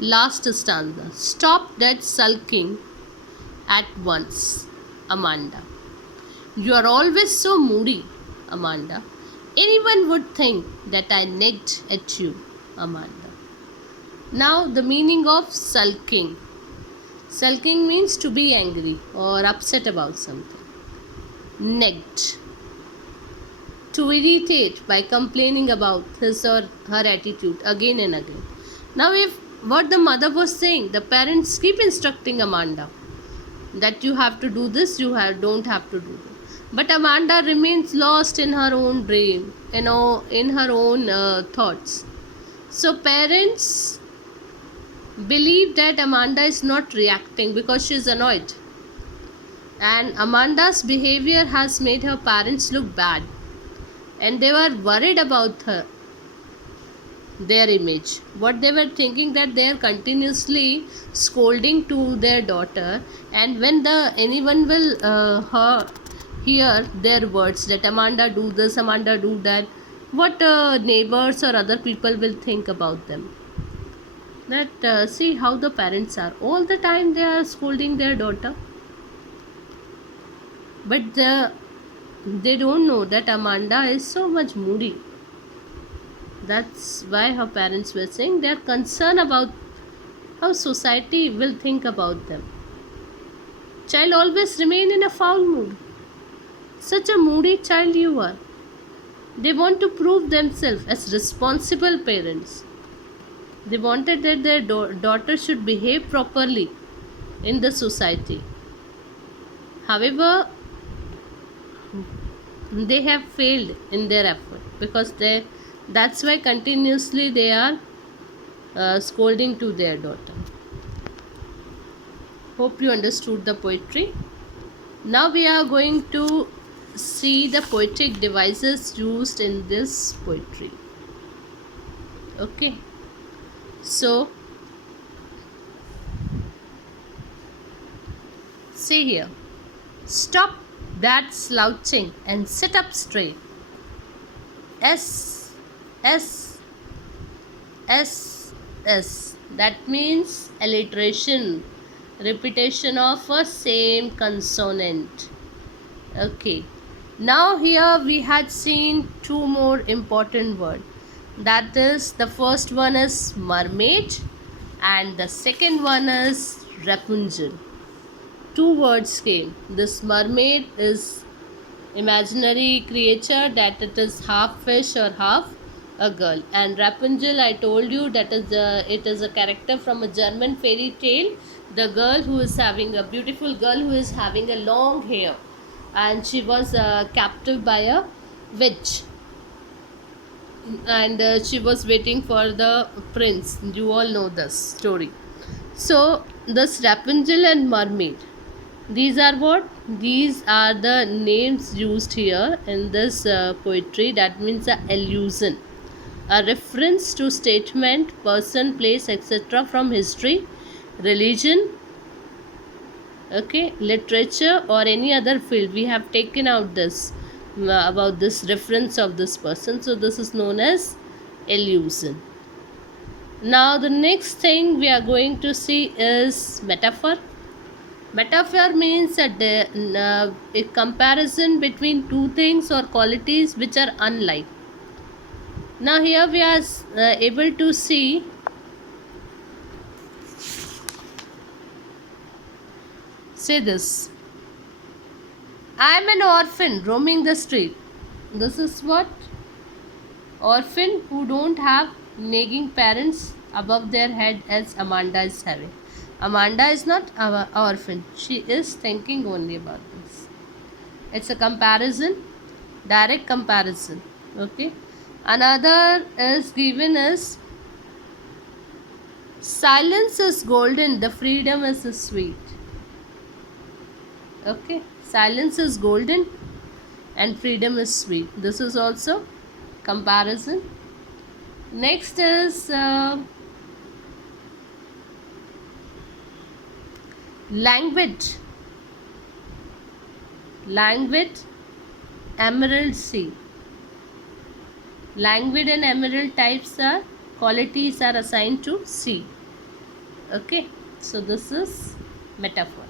Last stanza. Stop that sulking at once, Amanda. You are always so moody, Amanda. Anyone would think that I nigged at you, Amanda. Now, the meaning of sulking. Sulking means to be angry or upset about something. Nigged. To irritate by complaining about his or her attitude again and again. Now, if what the mother was saying, the parents keep instructing Amanda that you have to do this, don't have to do this. But Amanda remains lost in her own dream, in her own thoughts. So parents believe that Amanda is not reacting because she is annoyed, and Amanda's behavior has made her parents look bad, and they were worried about their image. What they were thinking, that they are continuously scolding to their daughter, and when anyone will hear their words that Amanda do this, Amanda do that, what neighbors or other people will think about them. That see how the parents are, all the time they are scolding their daughter, but they don't know that Amanda is so much moody. That's why her parents were saying they are concerned about how society will think about them. Child always remain in a foul mood. Such a moody child you are. They want to prove themselves as responsible parents. They wanted that their daughter should behave properly in the society. However, they have failed in their effort because that's why continuously they are scolding to their daughter. Hope you understood the poetry. Now we are going to see the poetic devices used in this poetry. Okay, so see here. Stop that slouching and sit up straight. S S S S. That means alliteration, repetition of a same consonant. Okay. Now here we had seen two more important words. That is, the first one is mermaid and the second one is Rapunzel. Two words came. This mermaid is imaginary creature, that it is half fish or half a girl, and Rapunzel, I told you, that is it is a character from a German fairy tale. The girl who is having a beautiful girl who is having a long hair, and she was captive by a witch, and she was waiting for the prince. You all know this story. So this Rapunzel and mermaid, these are what? These are the names used here in this poetry. That means a allusion, a reference to statement, person, place, etc. from history, religion, okay, literature or any other field. We have taken out this about this reference of this person. So this is known as allusion. Now the next thing we are going to see is metaphor. Metaphor means a comparison between two things or qualities which are unlike. Now here we are able to see say this. I am an orphan roaming the street. This is what? Orphan who don't have nagging parents above their head as Amanda is having. Amanda is not our orphan. She is thinking only about this. It's a comparison, direct comparison. Okay. Another is given as silence is golden, the freedom is sweet. Okay. Silence is golden and freedom is sweet. This is also comparison. Next is languid, emerald sea. Languid and emerald types are qualities are assigned to sea. Okay, so this is metaphor.